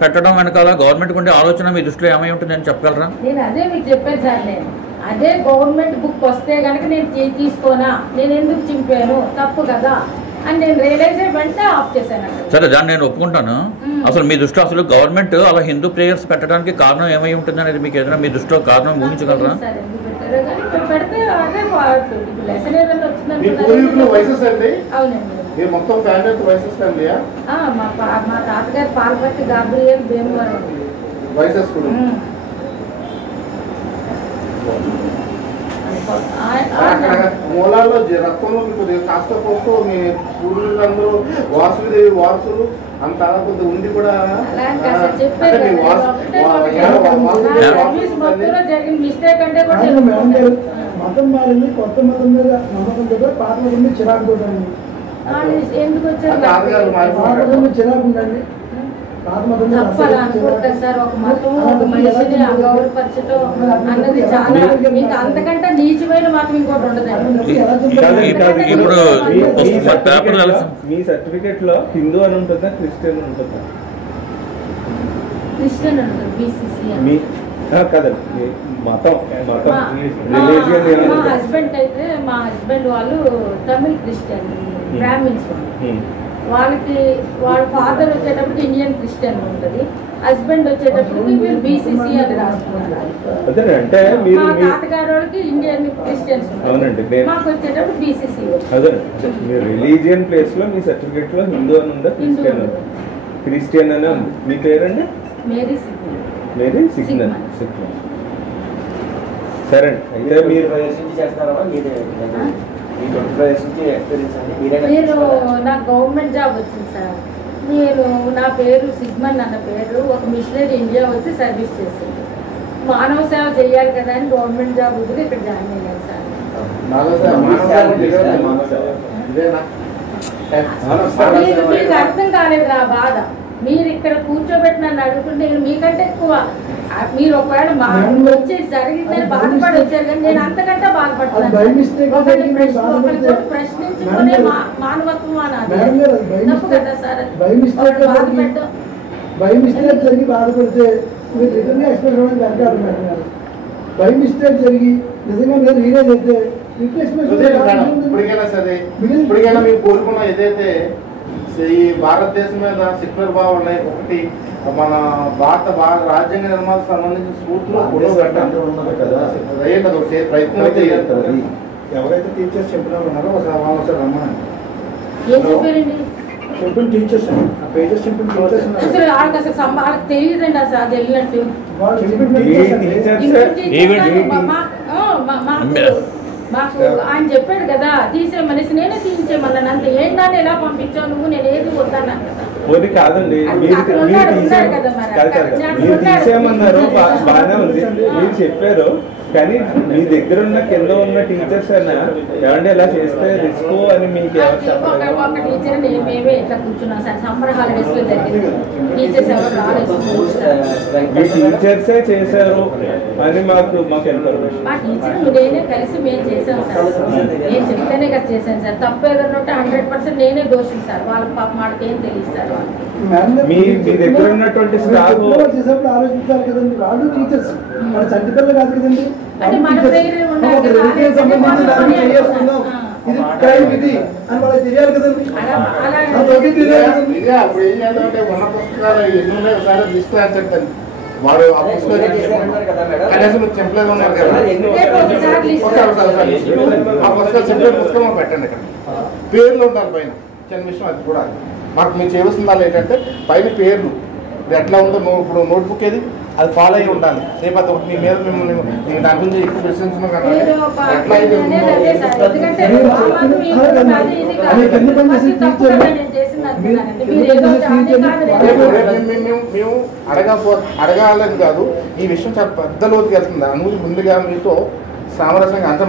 పెట్టడం వెనకాల గవర్నమెంట్ ఉండే ఆలోచన మీ దృష్టిలో ఏమై ఉంటుంది అని చెప్పగలరా? నేను అదే మీకు చెప్పాను సార్. నేను అదే గవర్నమెంట్ బుక్ వస్తే కనుక నేను తీసుకోనా, నేను ఎందుకు చింపాను, తప్పు కదా అని నేను రియలైజ్ అయ్యి వెంటనే ఆఫ్ చేశాను. సరే, దాన్ని నేను ఒప్పుకుంటాను. అసలు మీ దృష్టిలో అసలు గవర్నమెంట్ అలా హిందూ ప్రేయర్స్ పెట్టడానికి కారణం ఏమై ఉంటుంది అనేది మీకు ఏదైనా మీ దృష్టిలో కారణం ఊహించగలరా? మా తాతగారు పాల్పట్టి గాబ్రియల్ భీమవరం మూలాల్లో రక్తంలో మీకు కాస్త పోస్తూ మీ పూర్వీకులందరూ వాసుదేవి వారసులు అంత కొద్ది ఉంది కూడా. మతం మారింది, కొత్త మతం మీద నమ్మకం దగ్గర పాత మతం మీద చిరాకు ఉందండి. ఎందుకు వచ్చారు పాత మతం మీద చిరాకు ఉందండి. అంతకంటే నీచమైన మాత్రం ఇంకోటి ఉండదు. మీ సర్టిఫికేట్ లో హిందూ అని ఉంటుందా, క్రిస్టియన్ ఉంటుందా? క్రిస్టియన్ ఉంటుంది, బీసీసీ కదండి. మతం మా హస్బెండ్ అయితే మా హస్బెండ్ వాళ్ళు తమిళ్ క్రిస్టియన్ బ్రాహ్మిన్స్. వాళ్ళకి వాళ్ళ ఫాదర్ వచ్చేటప్పటికి ఇండియన్ క్రిస్టియన్ ఉంటుంది, హస్బెండ్ వచ్చేటప్పటికి వీళ్ళు బీసీసీ అని రాస్తున్నారు. అంటే మా తాతగారు వాళ్ళకి ఇండియన్ క్రిస్టియన్స్ ఉంటారు, మాకు వచ్చేటప్పుడు బీసీసీ. అదే మీ రిలీజియన్ ప్లేస్ లో మీ సర్టిఫికేట్ లో హిందూ అని ఉందా, క్రిస్టియన్ క్రిస్టియన్ అని ఉంది. మీ పేరండి? Mary Signal. Mary Signal. సరే అండి. అయితే మీరు నేను నాకు గవర్నమెంట్ జాబ్ వచ్చింది సార్. నేను నా పేరు సిగ్మన్ అన్న పేరు ఒక మిషనరీ ఇండియా వచ్చి సర్వీస్ చేసింది. మానవ సేవ చేయాలి కదా అని గవర్నమెంట్ జాబ్ వదిలి ఇక్కడ జాయిన్ అయ్యాను సార్. మీకు అర్థం కాలేదు నా బాధ. మీరు ఇక్కడ కూర్చోబెట్టి నన్ను అడుగుతుంటే నేను మీకంటే ఎక్కువ, మీరు ఒకవేళ వచ్చి జరిగిందని బాధపడి వచ్చారు కానీ నేను అంతకంటే బాధపడుతున్నాను. ప్రశ్నించుకునే మానవత్వం అన్నది తప్పు కదా సార్. బాధపెట్టు బై మిస్టేక్ జరిగి బాధపడితే మీరు రిటర్న్ ఎక్స్ప్రెస్ అవ్వడానికి వెనకాడు మేడం గారు. బై మిస్టేక్ జరిగి నిజంగా మీరు రియలైజ్ అయితే ఇప్పటికైనా సరే, ఇప్పటికైనా మీరు కోరుకున్న ఏదైతే ఈ భారతదేశం మీద సెక్యులర్ భావం ఉన్నాయి. ఒకటి మన భారత రాజ్యాంగ నిర్మాణానికి సంబంధించిన స్ఫూర్తిలో ప్రయత్నం చేయాలి. ఎవరైతే టీచర్స్ చెప్పినారు ఉన్నారో ఒకసారి రమ్మని. ఏం చెప్పారండి? సింపుల్ టీచర్స్, ఆ పేజెస్ సింపుల్ టీచర్స్ ఉన్నారు. అసలు వాళ్ళకి అసలు వాళ్ళకి తెలియదండి అసలు అది వెళ్ళినట్టు. మాకు ఆయన చెప్పాడు కదా తీసేమనేసి, నేనే తీసేయమన్నాను అంతే. ఏంటని ఎలా పంపించావు నువ్వు, నేను ఏది వద్దన్నాను కదా. కాదండి, మీరు తీసేయమన్నారు, బాగానే ఉంది, మీరు చెప్పారు. కానీ మీ దగ్గర ఉన్న కింద ఉన్న టీచర్స్ అయినా ఏమంటే ఇలా చేస్తే రిస్క్ అని మీకు ఒక టీచర్ మేమే ఇట్లా కూర్చున్నాం సార్. సమ్మర్ హాలిడేస్ లో జరిగింది. టీచర్స్ ఎవరు రాలేదు. మీ టీచర్సే చేశారు అని మాకు ఇన్ఫర్మేషన్. మా టీచర్ నేనే కలిసి మేము చేసాం సార్. నేను చెప్తేనే కదా చేశాను సార్. తప్పు ఏదన్నా ఉంటే 100% నేనే దోషం సార్. వాళ్ళకి పాప మాటకి ఏం తెలియదు సార్. మీ దగ్గర ఉన్నటువంటి స్టాఫ్ చేసేప్పుడు ఆలోచించాలి కదండి. వాళ్ళు టీచర్స్, మన చంటి పిల్లలు కాదు కదండి. అంటే మన పేరు ఇది టైం ఇది అని వాళ్ళకి తెలియాలి కదండి. అప్పుడు ఏం చేద్దామంటే ఉన్న పుస్తకాలు ఎన్ని ఉన్నాయి ఒకసారి లిస్ట్ రాసేటండి. వాడు ఆ పుస్తకాలు కనీసం చెప్పలేదు ఉన్నారు కదా, ఆ పుస్తకాలు చెప్పే పుస్తకం పెట్టండి. ఇక్కడ పేర్లు ఉండాలి పైన. చిన్న విషయం అది కూడా మాకు మీరు చేయవలసిందాలు ఏంటంటే పైన పేర్లు ఎట్లా ఉందో ఇప్పుడు నోట్బుక్ ఏది అది ఫాలో అయ్యి ఉండాలి. రేపు ఒకటి మీ మీద మిమ్మల్ని దాని గురించి ఎక్కువ ప్రశ్నించడం కదా. ఎట్లా అయితే మేము అడగాలని కాదు, ఈ విషయం చాలా పెద్ద లోతుకి వెళ్తుంది. అనుభూతి ముందుగా మీతో సామరస్యంగా అంటే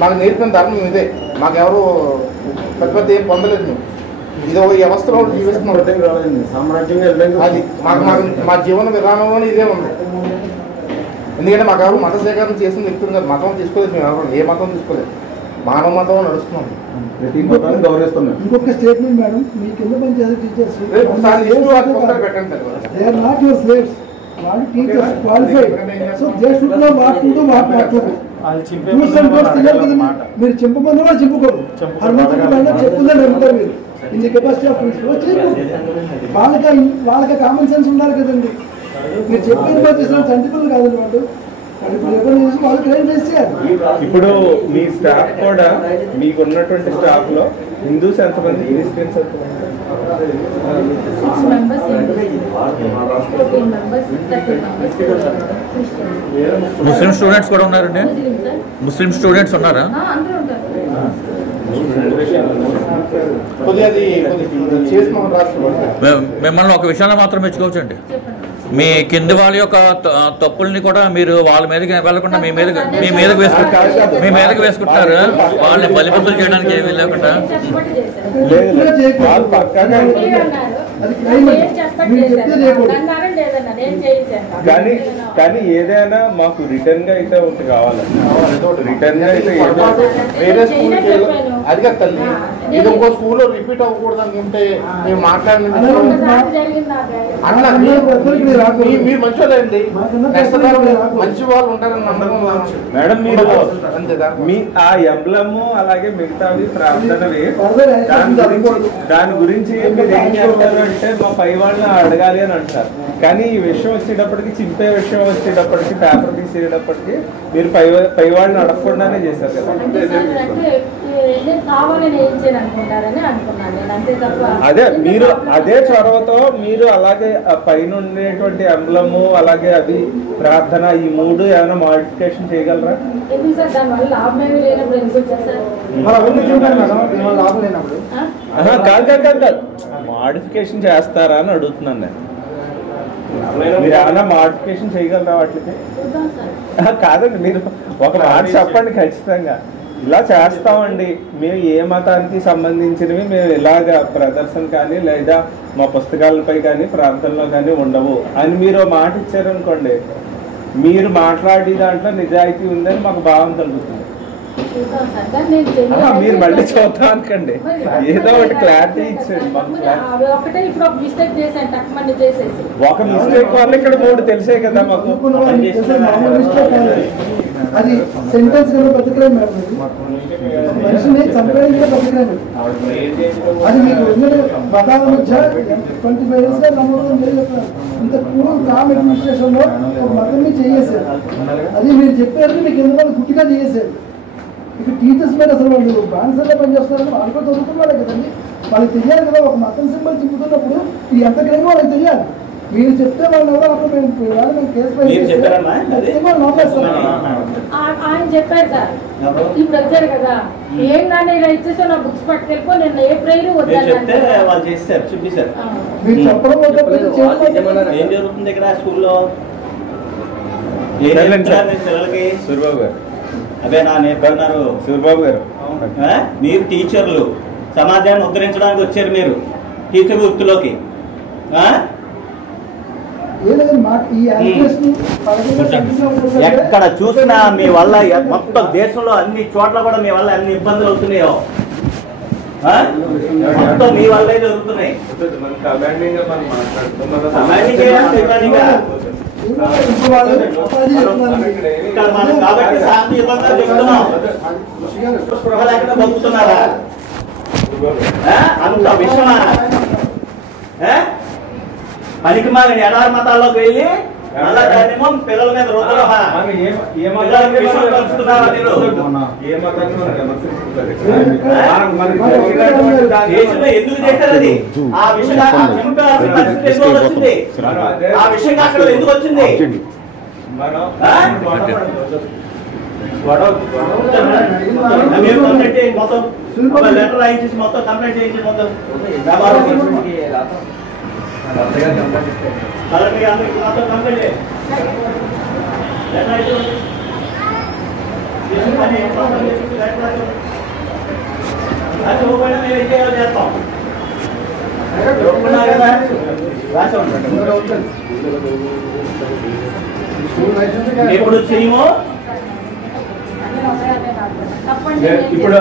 మాకు నేర్పిన ధర్మం ఇదే. మాకెవరు పెద్ద పెద్ద ఏం పొందలేదు. మేము ఇది ఒక వ్యవస్థలో జీవిస్తున్నాం. అది మా జీవన విధానంలో ఇదే ఉంది. ఎందుకంటే మాకు ఎవరు మత సేకరణ చేసిన వ్యక్తులు కాదు. మతం తీసుకోలేదు మేము ఎవరు, ఏ మతం తీసుకోలేదు. మానవ మతం నడుస్తున్నాం, గౌరవిస్తున్నాం. ఇంకొక స్టేట్మెంట్ మేడం, మీ కింద పనిచేసే టీచర్స్ పెట్టండి. They are not your slaves. వాళ్ళు teachers qualified. So they should know what to do, what not to do. మీరు చింపమని వాళ్ళు చింపకూడదు. చెప్పుదని నమ్ముతారు మీరు. In the capacity of principal వాళ్ళకి కామన్ సెన్స్ ఉండాలి కదండి. మీరు చెప్పేది బాగా చేసిన చంటిపల్లి కాదండి వాళ్ళు. వాళ్ళు క్లెయిమ్ చేసి ఇప్పుడు మీ స్టాఫ్ కూడా మీకు ఉన్నటువంటి స్టాఫ్ లో హిందూస్ ఎంతమంది, క్రిస్టియన్స్ ఎంతమంది? ముస్లిం స్టూడెంట్స్ కూడా ఉన్నారండి? ముస్లిం స్టూడెంట్స్ ఉన్నారా? మిమ్మల్ని ఒక విషయంలో మాత్రం మెచ్చుకోవచ్చండి. మీ కింది వాళ్ళ యొక్క తప్పుల్ని కూడా మీరు వాళ్ళ మీదకి వెళ్ళకుండా మీ మీదకి వేసుకుంటారు. వాళ్ళని బలిపత్తులు చేయడానికి ఏమీ లేకుండా. అది క్రైమ్ మీరు చెప్తే చేయకూడదు. కానీ ఏదైనా మాకు రిటర్న్ గా అయితే ఒకటి కావాలి. రిటర్న్ గా అయితే వేరే స్కూల్కి అది కాదు తల్లి, ఇది ఇంకో స్కూల్లో రిపీట్ అవ్వకూడదు అనుకుంటే మేము మాట్లాడిన అట్లా మీరు మంచివాళ్ళండి, మంచి వాళ్ళు ఉంటారని నమ్మకం మేడం. మీరు మీ ఆ ఎంబ్లము అలాగే మిగతావి ప్రార్థనవి దాని గురించి మీరు ఏం చేస్తారు అంటే మా పై వాళ్ళని అడగాలి అని అంటారు. కానీ ఈ విషయం వచ్చేటప్పటికి చింపే విషయం వచ్చేటప్పటికి పేపర్ తీసేటప్పటికి మీరు పై వాళ్ళని అడగకుండానే చేశారు కదా. అదే మీరు అదే చొరవతో మీరు అలాగే పైన ఉండేటువంటి ఎంబ్లము అలాగే అది ప్రార్థన ఈ మూడు ఏమైనా మాడిఫికేషన్ చేయగలరా? కాదు మాడిఫికేషన్ చేస్తారా అని అడుగుతున్నాను నేను. మీరు ఏమైనా మాడిఫికేషన్ చేయగలరా వాటికి? కాదండి, మీరు ఒక మాట చెప్పండి ఖచ్చితంగా. ఇలా చేస్తామండి మేము, ఏ మతానికి సంబంధించినవి మేము ఇలాగ ప్రదర్శన కానీ లేదా మా పుస్తకాలపై కానీ ప్రాంతంలో కానీ ఉండవు అని మీరు మాట ఇచ్చారనుకోండి, మీరు మాట్లాడే దాంట్లో నిజాయితీ ఉందని మాకు భావం కలుగుతుంది. మీరు మళ్ళీ చూద్దాం అనుకోండి, ఏదో ఒకటి క్లారిటీ ఇచ్చేది. ఒక మిస్టేక్ వల్ల ఇక్కడ 3 తెలిసే కదా మాకు. అది సెంటెన్స్ కన్నా బతికలే మేడం, మనిషిని చంపేయడానికి బతికలే. అది మీకు పదాల మధ్య 25 years గా నమ్మకం చెప్పారు. ఇంత కూల్ కామ్ అడ్మినిస్ట్రేషన్ లో ఒక మతంని చేసేసారు. అది మీరు చెప్పారు, మీకు ఎందుకంటే గుట్టిగా చేసేసారు. ఇక టీచర్స్ మీద అసలు వాళ్ళు బాన్సర్లో పనిచేస్తున్నారని వాళ్ళు కూడా చదువుకున్నారే కదండి. వాళ్ళకి తెలియాలి కదా, ఒక మతం సింబల్ తిప్పుతున్నప్పుడు ఇది ఎంత గ్రహం వాళ్ళకి తెలియాలి. మీరు చెప్తే వాళ్ళు ఎవరో అప్పుడు మేము కేసు ఆయన చెప్పారు సార్, ఇప్పుడు వచ్చారు కదా, ఏం కానీ ఇలా ఇచ్చేసా నా బుక్స్ పట్టుకెళ్ళిపో, నేను ఏ ప్రేయర్ వాళ్ళు చేస్తారు, చూపించారు. మీరు చెప్పడం ఏం జరుగుతుంది ఇక్కడ స్కూల్లో? పిల్లలకి సూర్యబాబు గారు, అదే నా నేర్పుతున్నారు. సూర్యబాబు గారు, మీరు టీచర్లు సమాజాన్ని ఉద్ధరించడానికి వచ్చారు. మీరు టీచర్ వృత్తిలోకి ఎక్కడ చూసినా మీ వల్ల మొత్తం దేశంలో అన్ని చోట్ల కూడా మీ వల్ల అన్ని ఇబ్బందులు అవుతున్నాయో, మొత్తం మీ వల్లే జరుగుతున్నాయి. కాబట్టి శాంతియుతంగా చెప్తున్నాం. స్పృహ లేకుండా బతుకుతున్నారా? అంత విషమా? పనికి మాలని ఎడారి మతాల్లోకి వెళ్ళి అలా దాన్నేమో పిల్లల మీద ఎందుకు చేశారు? అది ఆ విషయంగా వచ్చింది. ఆ విషయంగా అక్కడ ఎందుకు వచ్చింది? మీరు కంప్లైంట్ చేయండి, మొత్తం లెటర్ రాయించేసి మొత్తం కంప్లైంట్ చేయించి మొత్తం చేస్తాం. ఇప్పుడు చేయము. ఇప్పుడు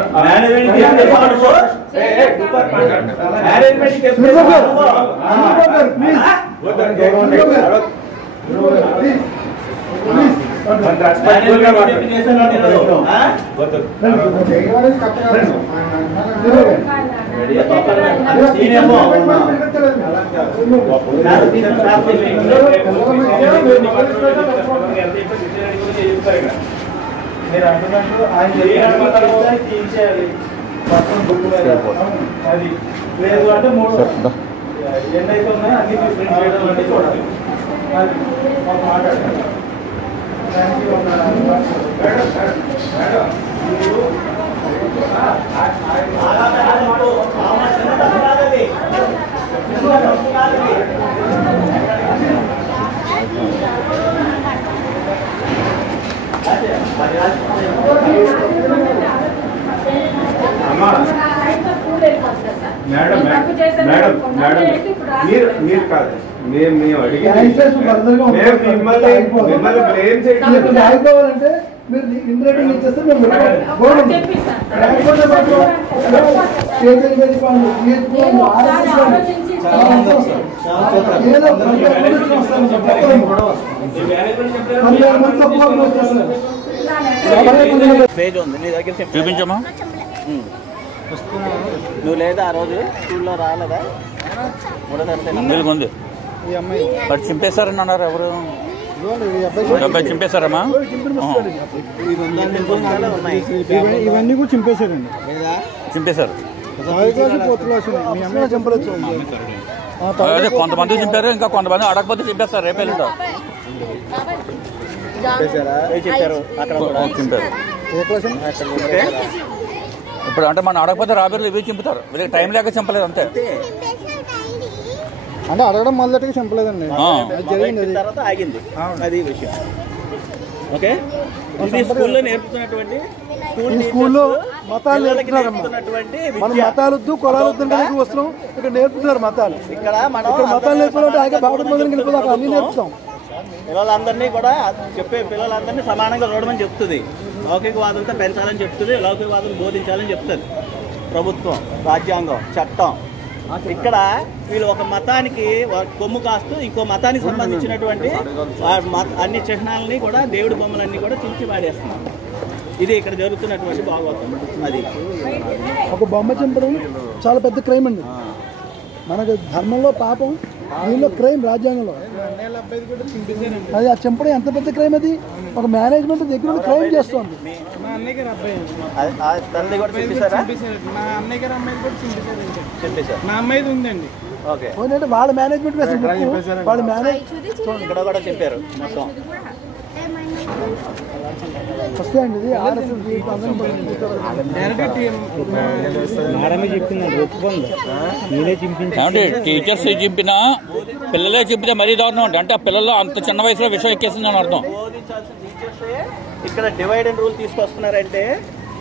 మీరు అంటున్నట్టు ఆయన తీసేయాలి మొత్తం బుక్ అది లేదు అంటే 3 ఎన్నైతే ఉన్నాయో అన్ని ప్రింట్ చేయడం అంటే చూడాలి. అది ఒక మాట్లాడతాను దానికి ఒక మేడం మీరు కాదు, మేము అడిగారంటే మీరు ఇండిరేటింగ్ ఇచ్చేస్తే మేము పేజ్ ఉంది నీ దగ్గర చూపించమ్మా. నువ్వు లేదా ఆ రోజు స్కూల్లో రాలేదా? ఉంది బట్ చింపేశారని అన్నారు ఎవరు? అబ్బాయి చింపేశారమ్మా? ఇవన్నీ కూడా చింపేశారండి. చింపేశారు. అదే కొంతమంది చింపారు, ఇంకా కొంతమంది అడగకపోతే చింపేస్తారు. రేపు వెళ్ళింటారు చింపారు. ఇప్పుడు అంటే మనం అడగకపోతే రాబేరు ఇవి చింపుతారు. వీళ్ళకి టైం లేక చింపలేదు అంతే. అంటే అడగడం మొదలెట్టుగా చంపలేదండి, తర్వాత ఆగింది. అది విషయం. ఓకే, ఇది స్కూల్లో నేర్పుతున్నటువంటి స్కూల్లో మతాలు నేర్పుతున్నటువంటి మన మతాలు వద్దు కులాలు వద్దు అంటే వస్తున్నాం ఇక్కడ నేర్పుతున్నారు మతాలు. ఇక్కడ మతాలు నేర్పుతుంటే ఆయన భారత మొదలు వెళ్ళిపోతాం, అన్ని నేర్పుతాం. పిల్లలందరినీ కూడా చెప్పే పిల్లలందరినీ సమానంగా చూడమని చెప్తుంది. లౌకికవాదంతో పెంచాలని చెప్తుంది, లౌకికవాదం బోధించాలని చెప్తుంది ప్రభుత్వం, రాజ్యాంగం, చట్టం. ఇక్కడ వీళ్ళు ఒక మతానికి కొమ్ము కాస్తూ ఇంకో మతానికి సంబంధించినటువంటి అన్ని చిహ్నాలని కూడా దేవుడి బొమ్మలన్నీ కూడా చించి పాడేస్తున్నారు. ఇది ఇక్కడ జరుగుతున్నటువంటి భాగవతం. అది ఒక బొమ్మ చింపడం చాలా పెద్ద క్రైమ్ అండి. మనకు ధర్మంలో పాపం, దీనిలో క్రైమ్ రాజ్యాంగంలో. అది ఆ చింపడం ఎంత పెద్ద క్రైమ్. అది ఒక మేనేజ్మెంట్ దగ్గర క్రైమ్ చేస్తుంది. మా అన్నయ్య గారు అబ్బాయి తల్లి కూడా చింపేశారా? మా అన్నయ్య గారు అమ్మాయి కూడా చింపేశారు. మా అమ్మాయిది ఉందండి. ఓకే, వాళ్ళ మేనేజ్మెంట్ వాళ్ళ మేనేజ్ ఇక్కడ కూడా చింపారు మొత్తం. వస్తే అండి ఇది టీచర్స్ చింపినా పిల్లలే చింపితే మరీ దారుణం అంటే. అంటే ఆ పిల్లలు అంత చిన్న వయసులో విషయం ఎక్కేసిందని అర్థం. ఇక్కడ డివైడ్ అండ్ రూల్ తీసుకొస్తున్నారంటే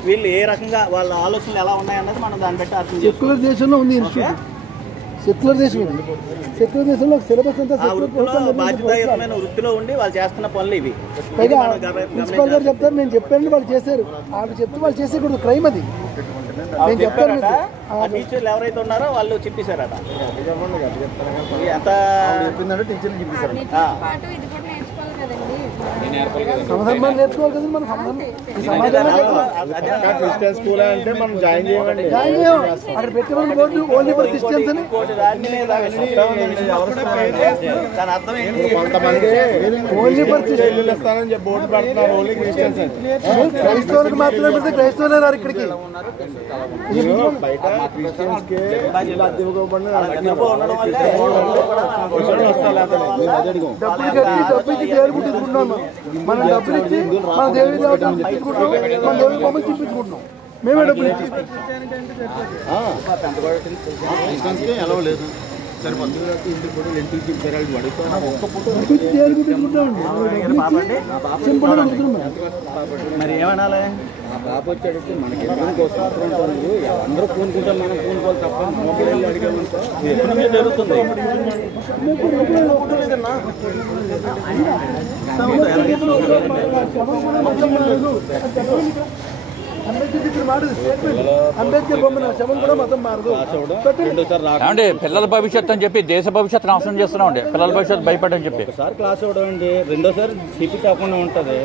వీళ్ళు ఏ రకంగా వాళ్ళ ఆలోచనలు ఎలా ఉన్నాయన్నది మనం దాన్ని బట్టి అర్థం చేసుకోవాలి. సెక్యులర్ దేశంలో ఉంది సెక్యులర్ దేశం. సెక్యులర్ దేశంలో సిలబస్ అంతా బాధ్యతాయుతమైన వృత్తిలో ఉండి వాళ్ళు చేస్తున్న పనులు ఇవి. పైగా ప్రిన్సిపాల్ గారు చెప్తారు, నేను చెప్పాను వాళ్ళు చేశారు. వాళ్ళు చెప్తే వాళ్ళు చేసేకూడదు, క్రైమ్ అది. నేను చెప్తాను. టీచర్లు ఎవరైతే ఉన్నారో వాళ్ళు చింపేశారట. ఎంత చెప్పిందంటే టీచర్లు చింపేశారు. సమాధానం నేర్చుకోవాలి కదండి మనం. క్రిస్టియన్ స్కూల్ అంటే మనం జాయిన్ చేయమండి. అక్కడ పెట్టిన బోర్డు ఓన్లీ ఫర్ క్రిస్టియన్స్ అని. కొంతమంది ఓన్లీ ఫర్ ఇస్తానని చెప్పి బోర్డు పెడుతున్నారు, ఓన్లీ క్రిస్టియన్స్ అని. క్రైస్తవులకు మాత్రమే పెడితే క్రైస్తవులే రారు ఇక్కడికి. బయట క్రిస్టియన్స్ కి డబ్బులు ఇచ్చి దేవుడు తీసుకుంటున్నాం. మనం డబ్బులు ఇచ్చి మన దేవి దేవతలు తెచ్చుకుంటాం, మన దేవి బొమ్మలు చూపించుకుంటున్నాం. మేమే డబ్బులు ఇచ్చి ఎలా లేదు మరి ఏమనాలి? ఆ బాబు వచ్చి అడిగితే మనకి అందరూ పూనుకుంటాం, మనం పూనుకోవాలి తప్ప మొబైల్ వెళ్ళి అడిగామంటే ఎప్పుడు జరుగుతుంది. అంబేద్కర్ బొమ్మ శవం కూడా మతం మారదు. అంటే పిల్లల భవిష్యత్తు అని చెప్పి దేశ భవిష్యత్తు నాశనం చేస్తున్నాం అండి. పిల్లల భవిష్యత్తు భయపడని చెప్పి ఒకసారి క్లాస్ ఇవ్వడం అండి, రెండోసారి సిపి కాకుండా ఉంటుంది.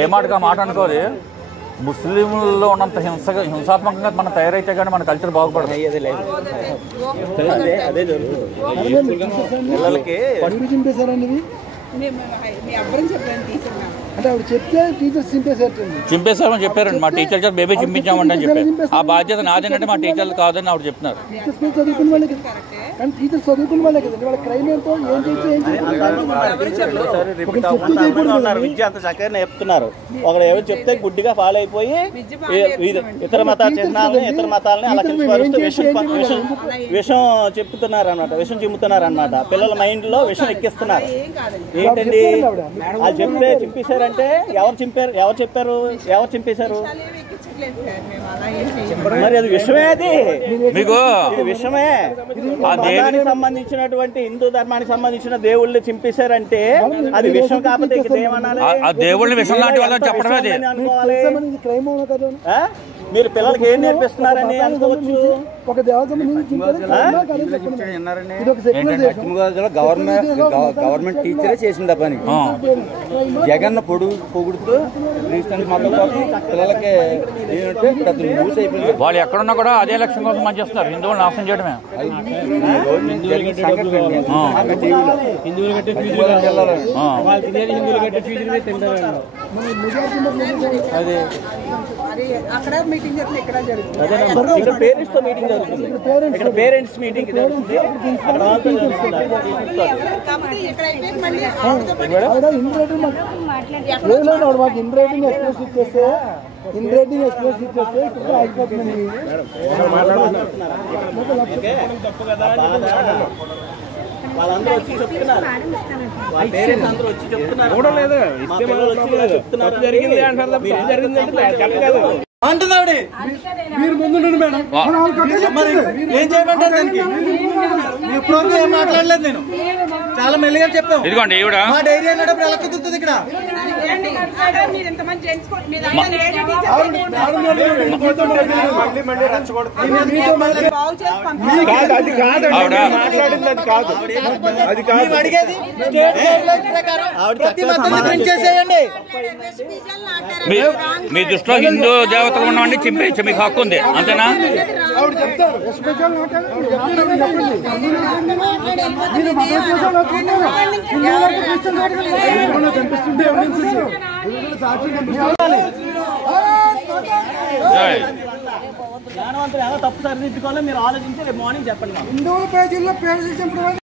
ఏ మాటగా మాట అనుకోవాలి. ముస్లింలలో ఉన్నంత హింసాత్మకంగా మనం తయారైతే కానీ మన కల్చర్ బాగుపడదు. అదే జరుగుతుంది. పిల్లలకి చింపేశారండి. అంటే ఆవిడ చెప్తే టీచర్స్ చింపేశారని చెప్పారండి. మా టీచర్ చేత బేబీ చింపించామండి అని చెప్పారు. ఆ బాధ్యత నాదేనంటే మా టీచర్లు కాదని ఆవిడ చెప్తున్నారు. చదువుకున్న వాళ్ళకి, కానీ టీచర్స్ చదువుకున్న వాళ్ళే కదండి. వాళ్ళ క్రైమ్ ఏంటో ఏం విద్య అంత చక్కగా చెప్తున్నారు. ఒకడు ఏమో చెప్తే గుడ్డిగా ఫాలో అయిపోయి ఇతర మత చిహ్నాలని ఇతర మతాలని అలా విషం చెప్తున్నారు అనమాట, విషం చిమ్ముతున్నారు అనమాట. పిల్లల మైండ్ లో విషం ఎక్కిస్తున్నారు. ఏంటండి అది చెప్తే చింపేశారంటే ఎవరు చింపారు? ఎవరు చెప్పారు? ఎవరు చింపేశారు? మరి అది విషమే, అది మీకు విషమే. ఆ దేవునికి సంబంధించినటువంటి హిందూ ధర్మానికి సంబంధించిన దేవుళ్ళు చింపేశారంటే అది విషయం కాకపోతే ఏమనాలి? ఆ దేవుళ్ళని విషయం లాంటి వాళ్ళని చెప్పడమే అది అనుకోవాలి. మీరు పిల్లలకి ఏం నేర్పిస్తున్నారని అనుకోవచ్చు. ఒక దేవతను గవర్నమెంట్ టీచరే చేసింది ఆ పని. జగన్ పొగుడుతూ పిల్లలకి ఏంటంటే పెద్ద న్యూస్ అయిపోయింది. వాళ్ళు ఎక్కడున్నా కూడా అదే లక్ష్యం కోసం పనిచేస్తున్నారు, హిందువులు నాశనం చేయడమే. అక్కడ మీటింగ్ చేస్తే ఇక్కడ జరుగుతుంది. ఇక్కడ పేరెంట్స్ తో మీటింగ్ జరుగుతుంది. ఇక్కడ పేరెంట్స్ మీటింగ్ జరుగుతుంది. మాకు ఇన్ రైటింగ్ ఎక్స్ప్రెస్ ఇచ్చేస్తే అయిపోతుంది. వాళ్ళందరూ వచ్చి చెప్తున్నారు, వాళ్ళ పేరెంట్స్ అందరూ వచ్చి చెప్తున్నారు. జరిగింది అంటారు అంటున్నాడు. మీరు ముందుండండి మేడం. ఏం చేయమంటారు దానికి? ఎప్పుడో ఏం మాట్లాడలేదు నేను, చాలా మెల్లిగా చెప్పాం. ఇదిగోండి ఈవిడ మా డైరీ అన్నప్పుడు ఎలా కుదురుతుంది ఇక్కడ? మీ దృష్టిలో హిందూ దేవతలు ఉన్నవాడిని చింపేయచ్చు, మీకు హక్కు ఉంది, అంతేనా? జ్ఞానవంతులు ఎలా తప్పు సరిదిద్దుకోవాలో మీరు ఆలోచించి రేపు మార్నింగ్ చెప్పండి. హిందువుల పేజీల్లో పేరు